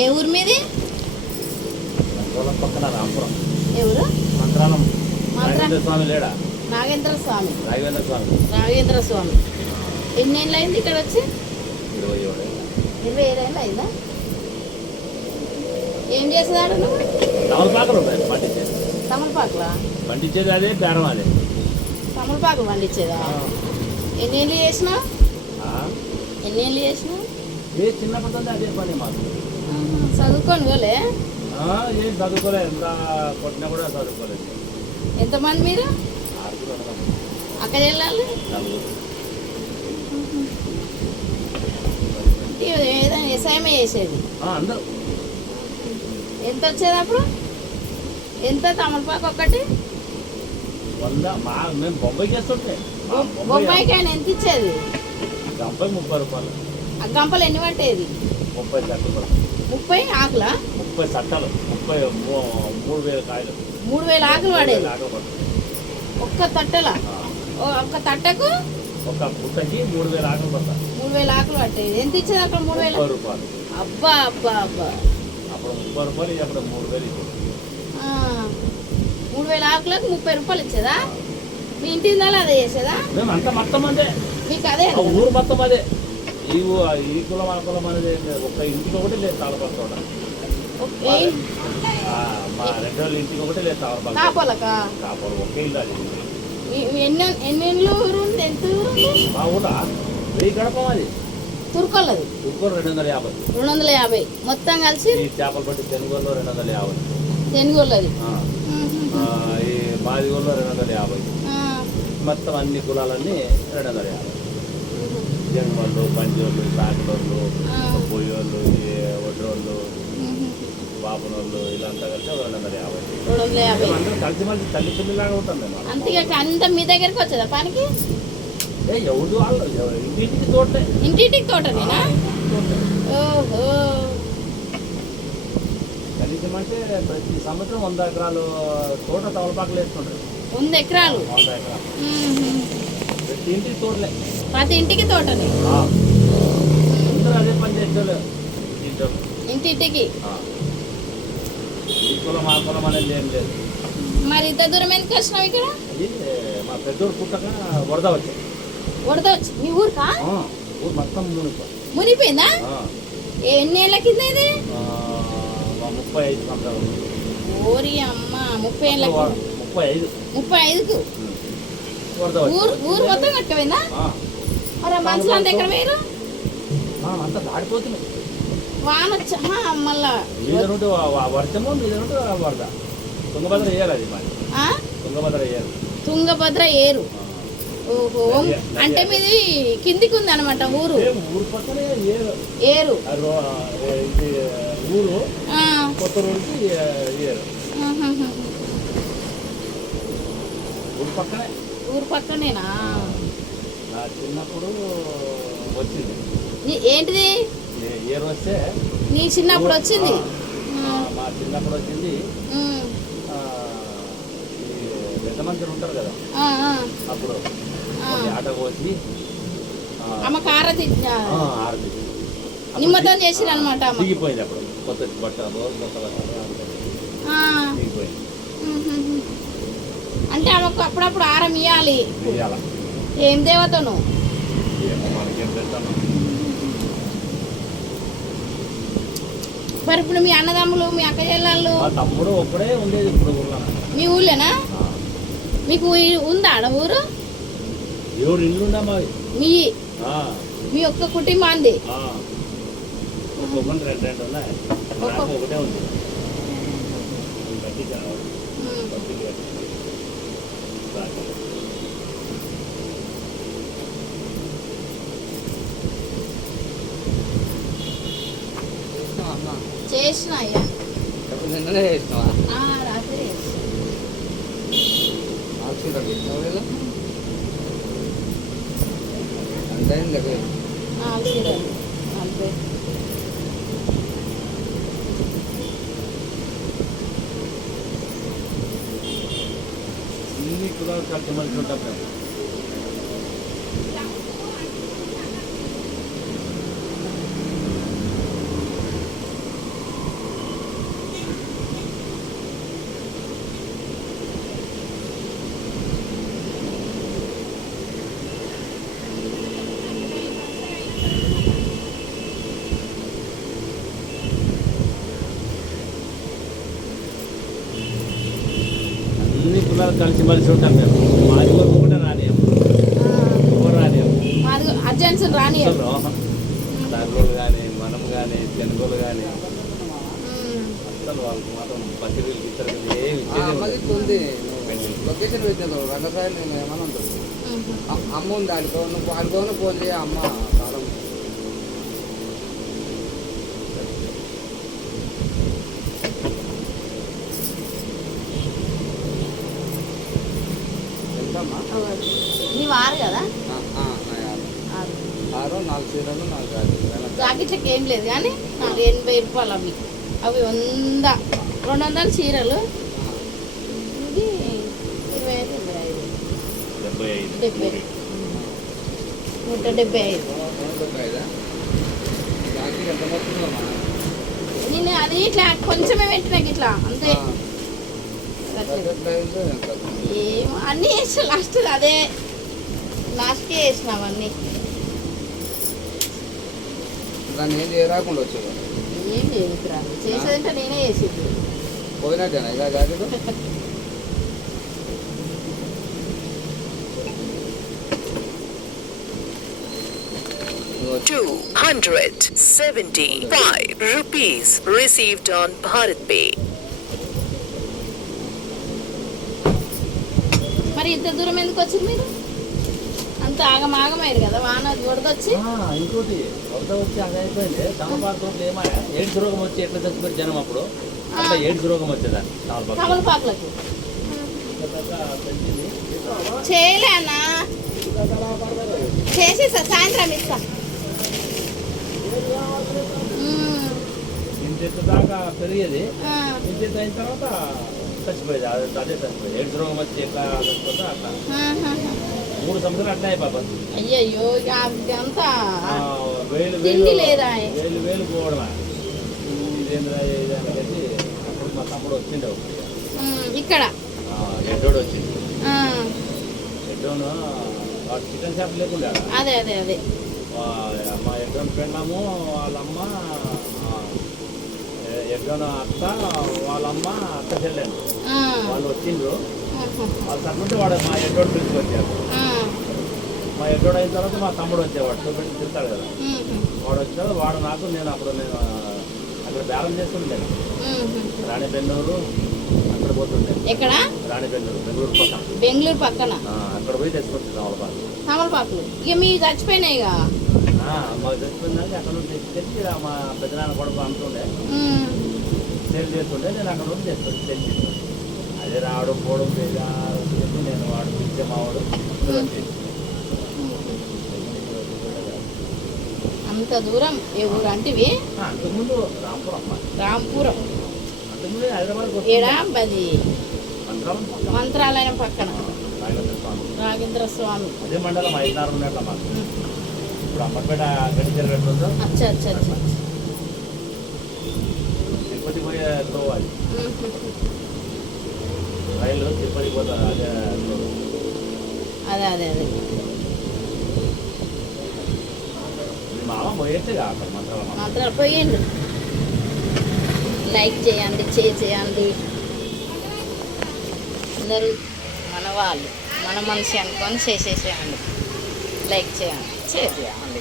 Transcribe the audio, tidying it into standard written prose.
ఏ ఊరు మీది? పక్కన రాంపురం. ఎవరు? మంత్రాలం రాఘవేంద్ర స్వామి లేడా? నాగేంద్ర స్వామి. రాఘవేంద్ర స్వామి. రాఘవేంద్ర స్వామి. ఎన్నేళ్ళు అయింది ఇక్కడ వచ్చి? 27. 27 ఏళ్ళు అయిందా? ఏం చేసేదాడు నువ్వు? తమలపాకులు పండించేది. తమలపాకులా పండించేది అదే బేరం అదే. తమలపాకులు పండించేదా? ఎన్నేళ్ళు చేసినావు? ఎన్నేళ్ళు చేసినావు? ఏ చిన్నప్పటి అదే పని మాకు. చదువుకొని పోలే? ఏం చదువుకోలేదు, ఎంత కొట్టినా కూడా చదువుకోలేదు. ఎంతమంది మీరు? 6 అక్కడ వెళ్ళాలి? 4. ఏదైనా వ్యవసాయమే చేసేది? అందరూ. ఎంత వచ్చేది అప్పుడు? ఎంత తమలపాకు ఒక్కటి? 100. మేము బొంబాయికి వేస్తుంటే బొంబాయికి ఆయన ఎంత ఇచ్చేది? గంపై 30 రూపాయలు. ఆ గంపలు ఎన్ని పట్టేది? 30 చట్టలు. 30 ఆకులా? 30 చట్టాలు. 3,000 కాయలు. 3,000 ఆకులు పడేది ఒక్క తట్టలా? ఒక్క తట్టకు ఒక పుట్టకి 3,000 ఆకులు పడతాయి. 3,000 ఆకులు పట్టేది. ఎంత ఇచ్చేది అక్కడ? 3,000 రూపాయలు. అబ్బా అబ్బా అబ్బా. అప్పుడు 30 రూపాయలు, అప్పుడు 3,000 ఇచ్చేది. 3,000 ఆకులకు 30 రూపాయలు ఇచ్చేదా? మీ ఇంటి అదే చేసేదా? మేము అంతా మొత్తం అదే. మీకు అదే ఊరు మొత్తం అదే. ఈ కులం ఆ కులం అనేది ఒక ఇంటికి ఒకటి లేదు తాళపాకు తోట. మా 2 రోజులు ఇంటికి ఒకటి లేదు తాళపాకు. కాపాడు ఒకే ఇల్లు అది. ఎన్ని ఊరు ఉంది? ఎంత ఊరు ఉంది? మా ఊట 1000 గడప అది. తుర్కొల్లది? తుర్కొల్లు 250. 250 మొత్తం కలిసి. ఈ చేపలు పట్టి తెనుగోళ్ళు 250. తెనుగోళ్ళది. ఈ మాదిగోళ్ళు 250. మొత్తం అన్ని కులాలన్నీ 250. జన్మోళ్ళు, పంజోళ్ళు, సాకిలోళ్ళు, పొయ్యోళ్ళు, వడ్రోళ్ళు, బాపునోళ్ళు ఇలాంతా కలిసి 250. అందరూ కలిసి మళ్ళీ తల్లి పిల్లిలాగా ఉంటుంది. అంత మీ దగ్గరికి వచ్చేదా పనికి? ఎవరు వాళ్ళు ఇంటింటికి తోటలే. ఇంటింటికి తోటనేనా? ఓహో. కనీసం అంటే ప్రతి సంవత్సరం 100 ఎకరాలు తోట తమలపాకులు వేసుకుంటారు. 100 ఎకరాలు? 100 ఎకరాలు. ప్రతి ఇంటికి తోటలే. ప్రతి ఇంటికి తోటనే? అందరూ అదే పని చేస్తారు ఇంటింటికి. ఈ కులం ఆ కులం అనేది ఏం లేదు. మరి ఇంత దూరం ఎందుకు వచ్చినావు ఇక్కడ? మా పెద్దోడు పుట్టక వరద వచ్చింది. వరద వచ్చి మీ ఊరుకా? ఊరు మొత్తం మునిపోయిందా? ఎన్ని ఏళ్ళ కింద ఇది? 35 సంవత్సరాలు. ఓరి అమ్మ, 30 ఏళ్ళ 35కు ఊరు మొత్తం కట్టపోయిందా? అరే మనుషులంతా ఎక్కడ వేరు? అంతా దాడిపోతుంది. వాన వచ్చా మళ్ళా వర్షము మీద వరద. తుంగభద్ర ఏరు అది మరి. తుంగభద్ర ఏరు. తుంగభద్ర ఏరు. ఓహో. అంటే మీది కిందికి ఉంది అనమాట ఊరు? ఊరు పక్కనే ఏరు. ఏరు ఇది ఊరు. కొత్త ఊరికి ఏరు. ఊరు పక్కనే. ఊరు పక్కనేనా? నా చిన్నప్పుడు వచ్చింది. ఏంటిది ఏరు వస్తే? నీ చిన్నప్పుడు వచ్చింది? మా చిన్నప్పుడు వచ్చింది. పెద్ద మనుషులు ఉంటారు కదా, అప్పుడు ఆట కోసి అమ్మకి ఆరతి నిమ్మతం చేసిరు అనమాట. దిగిపోయింది అప్పుడు. కొత్త బట్టలు దిగిపోయింది. అంటే ఆమెకు అప్పుడప్పుడు ఆరం ఇయ్యాలి. ఏం దేవతను? మనకేం పెడతాను. మరి ఇప్పుడు మీ అన్నదమ్ములు, మీ అక్క చెల్లెళ్ళు? తమ్ముడు ఒక్కడే ఉండేది ఇప్పుడు ఊళ్ళో. మీ ఊళ్ళేనా? మీకు ఉందా ఆడ ఊరు? ఎవరు ఇల్లు ఉందా మాది? మీ ఒక్క కుటుంబాంది? ఒక్కొక్కటి 2 ఉన్నాయి. ఒకటే ఉంది. చేసిన అయ్యా రాత్రి అంతే. ఇన్ని కులాలు కలిసి మనిషి ఉంటాం. అందరూ కలిసి మలిసి ఉంటాం మేము. మాది వరకు కూడా రానియం, ఎవరు రానియం. మాది అర్జెంట్స్ రాని తల్లులు కానీ మనం కానీ తెనుగోలు కానీ అసలు వాళ్ళకి మాత్రం పత్రికలు ఇతరులు ఏమి ఉంది. లొకేషన్ పెట్టాను రంగసాయి నేను ఏమన్నా ఉంటుంది. అమ్మ ఉంది ఆడుకో, నువ్వు ఆడుకోను ఫోన్ చేయ అమ్మ కాలం ఎంతమ్మా? నీ వారు కదా 6 4 చీరలు 4 గాజులు. జాకెట్లకి ఏం లేదు కానీ 80 రూపాయలు అవి. అవి 100 200 చీరలు. ఇది 25 70 175. జాకెట్ ఎంత పడుతుందమ్మా? నేను అది ఇట్లా కొంచెమే పెట్టినా ఇట్లా అంతే. ఏం అన్నీ వేసిన లాస్ట్ అదే లాస్ట్కే వేసిన అవన్నీ. దాన్ని ఏం చేయరాకుండా వచ్చేది ఏం లేదు చేసేదంటే నేనే చేసేది. పోయినట్టేనా ఇక jacket? 275 rupees received on Bharat Pay. మరి ఇంత దూరం ఎందుకు వచ్చింది మీరు? అంత ఆగమాగమయ్యారు కదా వాన వరదొచ్చి. ఇంకోటి వరద వచ్చి అది అయిపోయింది. తమలపాకు ఏమయ్యా ఎయిడ్స్ రోగం వచ్చి ఎట్లా చచ్చిపోయి జనం అప్పుడు అట్లా ఎయిడ్స్ రోగం వచ్చేదా తమలపాకులకు చేయలే అన్న చేసేసా సాయంత్రం ఇస్తా. ఇంత దాకా పెరిగేది, ఇంత అయిన తర్వాత చచ్చిపోయేది. అదే చచ్చిపోయేది. ఎయిడ్స్ రోగం వచ్చి ఎట్లా చచ్చిపోతా అట్లా 3 సంవత్సరాలు అట్లా అయిపోతుంది. అయ్యయ్యో అంతా వేలు తిండి లేదా వేలు పోవడమా ఇదేంద్రా ఇదనేసి. అప్పుడు మా తమ్ముడు వచ్చిండే ఒకటి ఇక్కడ ఎడ్డోడు వచ్చింది. ఎడ్డోను వాడు చికెన్ షాప్ లేకుండా అదే అదే అదే మా ఎడ్డోని పెళ్ళాము వాళ్ళమ్మ ఎడ్డోను అత్త వాళ్ళమ్మ అత్త చెల్లాను వాళ్ళు వచ్చిండ్రు. వాళ్ళు తగ్గుంటే వాడు మా ఎడ్డోడు పిలిచి వచ్చారు. మా ఎడ్డోడు అయిన తర్వాత మా తమ్ముడు వచ్చేవాడు చూపెట్టి తింటాడు కదా. వాడు వచ్చాడు. వాడు నాకు నేను అక్కడ బేరం చేసుకుంటే రాణిబెన్నూరు అక్కడ పోతుండే. ఎక్కడ? రాణిబెన్నూరు బెంగళూరు పక్కన అక్కడ పోయి తెచ్చుకుంటుంది తమలపాకులు. ఇక మీ చచ్చిపోయినాయి ఇక మాకు తెచ్చుకున్నాక అక్కడ నుండి తెచ్చి మా పెద్దనాన్న కొడుకు అంటుండే సేల్ చేస్తుండే. నేను అక్కడ నుండి తెచ్చి అదే రావడం పోవడం నేను వాడు పిలిచే మావాడు అంత దూరం ఏ ఊరు అంటివి? అంతకుముందు రాంపురం అంతకుముందు హైదరాబాద్ ఏడా అది మంత్రాలయం పక్కన రాఘేంద్ర స్వామి. అదే మండలం 5 ఉన్నట్ల మాకు. ఇప్పుడు అమ్మపేట గడిచేరు పెట్టుకుందో అచ్చా అచ్చా అచ్చా తిరుపతి పోయే పోవాలి. రైలు తిరుపతి పోతారు. అదే అదే అదే మామ పోయేట్టుగా అక్కడ మాత్రం పోయిండు. లైక్ చేయండి, షేర్ చేయండి. అందరూ మన వాళ్ళు మన మనిషి అనుకొని చేసేసేయండి. లైక్ చేయండి, షేర్ చేయండి.